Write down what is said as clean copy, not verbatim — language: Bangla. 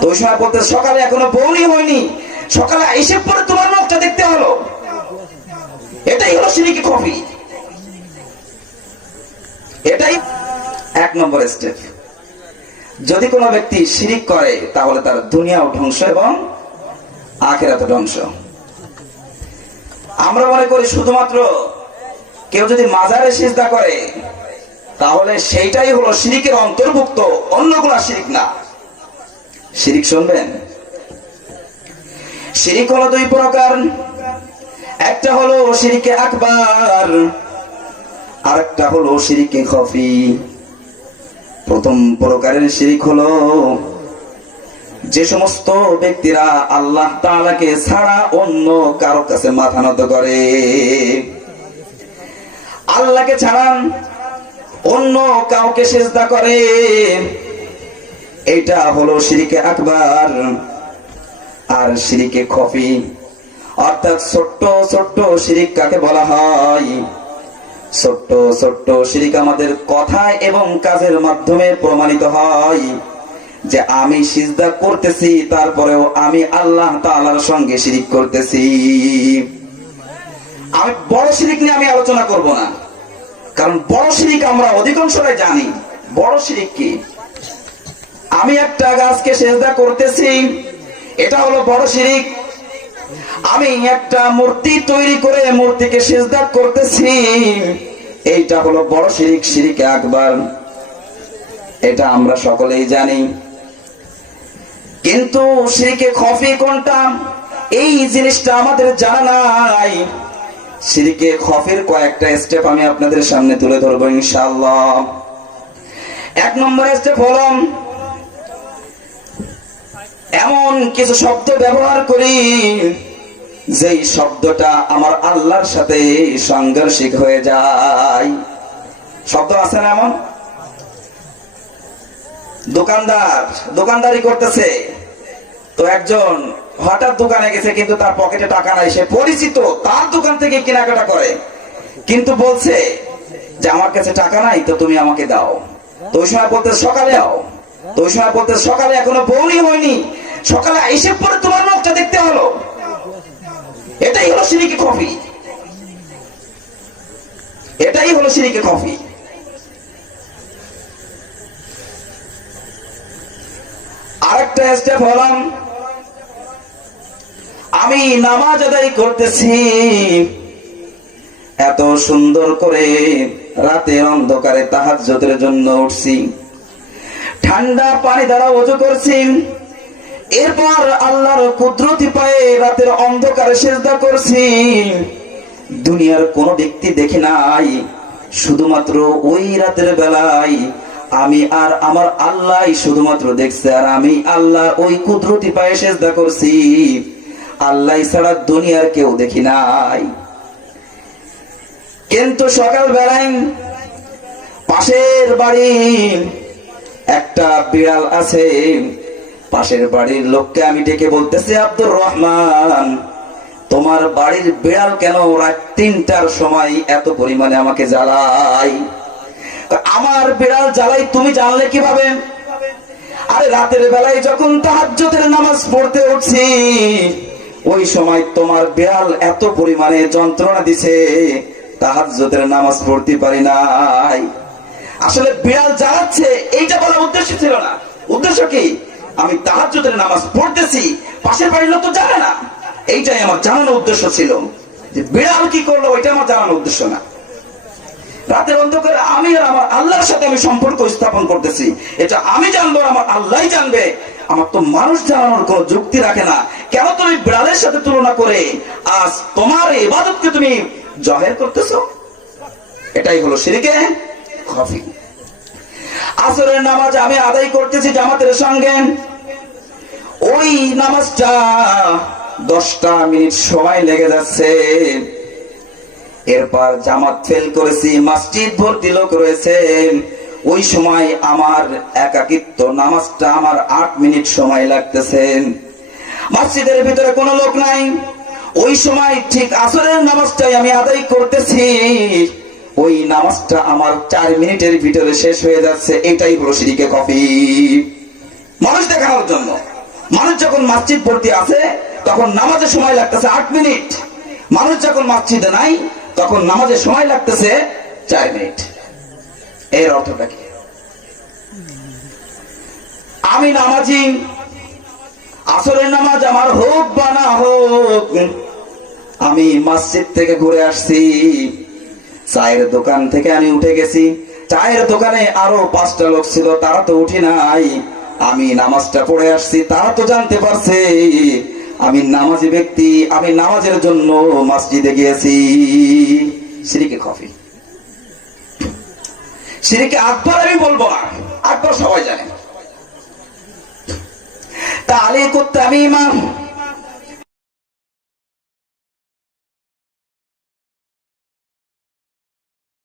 তো ওই সময় বলতে সকালে এখনো বউনি হয়নি, সকালে এসে পরে তোমার মুখটা দেখতে হলো, এটাই হলো শিরকি খফি। এটাই 1 নম্বর স্টেপ। যদি কোনো ব্যক্তি শিরিক করে তাহলে তার দুনিয়াও ধ্বংস এবং আখিরাতও ধ্বংস। আমরা মনে করি শুধুমাত্র কেউ যদি মাজারে সিজদা করে তাহলে সেইটাই হলো শিরিকের অন্তর্ভুক্ত, অন্যগুলা শিরিক না। শিরিক শুনবেন, শিরিক হলো 2 প্রকার। একটা হলো শিরিকে আকবার, আরেকটা হলো শিরিকে খফি। প্রথম প্রকারের শিরিক হলো যে সমস্ত ব্যক্তিরা আল্লাহ তাআলাকে ছাড়া অন্য কারো কাছে মাথা নত করে, আল্লাহকে ছাড়া অন্য কাউকে সিজদা করে, এটা হলো শিরিকে আকবার। আর শিরিকে খফি অর্থাৎ ছোট্ট ছোট্ট শিরিক কাকে বলা হয়? ছোট্ট ছোট্ট শিরিক আমাদের কথায় এবং কাজের মাধ্যমে প্রমাণিত হয় যে আমি সিজদা করতেছি, তারপরেও আমি আল্লাহ তাআলার সঙ্গে শিরিক করতেছি। আমি বড় শিরিক নিয়ে আমি আলোচনা করব না, কারণ বড় শিরিক আমরা অধিকাংশরাই জানি। বড় শিরিক কি? আমি একটা গাছকে সিজদা করতেছি, এটা হলো বড় শিরিক। আমি একটা মূর্তি তৈরি করে মূর্তিকে সিজদা করতেছি, এইটা হলো বড় শিরিক, শিরিকে আকবার। এটা আমরা সকলেই জানি। কিন্তু শিরিকে খফি কোনটা, এই জিনিসটা আমাদের জানা নাই। শিরিকে খফির কয়েকটা স্টেপ আমি আপনাদের সামনে তুলে ধরবো ইনশাআল্লাহ। 1 নম্বর স্টেপ হলো এমন কিছু শব্দ ব্যবহার করি যেই শব্দটা আমার আল্লাহর সাথে সাংঘর্ষিক হয়ে যায়। শব্দ আছে না এমন? দোকানদার দোকানদারি করতেছে, তো একজন হঠাৎ দোকানে গেছে কিন্তু তার পকেটে টাকা নাই, সে পরিচিত, তার দোকান থেকে কেনাকাটা করে, কিন্তু বলছে যে আমার কাছে টাকা নাই, তো তুমি আমাকে দাও। তো ওই সময় বলতে সকালে আও, তো ওই সময় বলতে সকালে এখনো বউনি হয়নি, সকালে এসে পরে তোমার মুখটা দেখতে হলো, এটাই হলো শিরকে খফি। এটাই হলো শিরকে খফি। আরেকটা স্টেপ হলাম আমি নামাজ আদায় করতেছি, এত সুন্দর করে রাতের অন্ধকারে তাহাজ্জুদের জন্য উঠছি, ঠান্ডা পানি দ্বারা ওযু করছি, এরপর আল্লাহর কুদরতি পায়ে রাতের অন্ধকারে সিজদা করছি। দুনিয়ার কোন ব্যক্তি দেখে নাই, শুধুমাত্র ওই রাতের বেলায় আমি আর আমার আল্লাহ শুধুমাত্র দেখছে, আর আমি আল্লাহ ওই কুদরতি পায়ে সিজদা করছি। আল্লাহ ছাড়া দুনিয়ার কেউ দেখি নাই। কিন্তু সকাল বেলায় পাশের বাড়ি একটা বিড়াল আছে, পাশের বাড়ির লোককে আমি ডেকে বলতেছি, আব্দুর রহমান, তোমার বাড়ির বিড়াল কেন রাত 3টার সময় এত পরিমাণে আমাকে জ্বালায়? আমার বিড়াল জ্বালাই তুমি জানলে কিভাবে? আরে রাতের বেলায় যখন তাহাজ্জুদের নামাজ পড়তে উঠছি, ওই সময় তোমার বিড়াল এত পরিমাণে যন্ত্রণা দিছে, তাহাজ্জুদের নামাজ পড়তে পারি নাই। আসলে বিড়াল জ্বালাচ্ছে এইটা বলার উদ্দেশ্য ছিল না। উদ্দেশ্য কি? আমি তাহাজ্জুদের নামাজ পড়তেছি, পাশের বাড়ির লোক তো জানে না, এইটাই আমার জানানোর উদ্দেশ্য ছিল। যে বিড়াল কি করলো ওইটা আমার জানানোর উদ্দেশ্য না। রাতের অন্ধকারে আমি আর আমার আল্লাহর সাথে আমি সম্পর্ক স্থাপন করতেছি, এটা আমি জানবো, আমার আল্লাহই জানবে। আমার তো মানুষ জানানোর কোন যুক্তি রাখে না। কেন তুমি বিড়ালের সাথে তুলনা করে আজ তোমার ইবাদতকে তুমি জাহের করতেছো? এটাই হলো শিরকে খফি। আসরের নামাজ আমি আদায় করতেছি জামাতের সঙ্গে, ওই নামাজটা 10টা মিনিট সময় লেগে যাচ্ছে। এরপর জামাত ফেল করেছি, মসজিদ ভর্তি লোক রয়েছে, ওই সময় আমার একাকিত্ব নামাজটা আমার 8 মিনিট সময় লাগতেছে। মসজিদের ভিতরে কোনো লোক নাই, ওই সময় ঠিক আসরের নামাজটাই আমি আদায় করতেছি, ওই নামাজটা আমার 4 মিনিটের ভিতরে শেষ হয়ে যাচ্ছে। এটাই হলো শিরকে খফি, মানুষ দেখানোর জন্য। মানুষ যখন মসজিদ ভর্তি আছে তখন নামাজের সময় লাগতেছে 8 মিনিট, মানুষ যখন মসজিদে নাই তখন নামাজের সময় লাগতেছে 4 মিনিট। এর অর্থটা কি? আমি নামাজি, আসরের নামাজ আমার হোক বা না হোক, আমি মসজিদ থেকে ঘুরে আসছি, চায়ের দোকান থেকে আমি উঠে গেছি, চায়ের দোকানে আরো 5টা লোক ছিল, তারা তো উঠি নাই, আমি নামাজটা পড়ে আসছি, তারা তো জানতে পারছে আমি নামাজি ব্যক্তি, আমি নামাজের জন্য মসজিদে গিয়েছি। শিরকে খফি, শিরকে আকবার আমি বলবো না, আকবার সবাই জানে। তাহলে করতে আমি ইমাম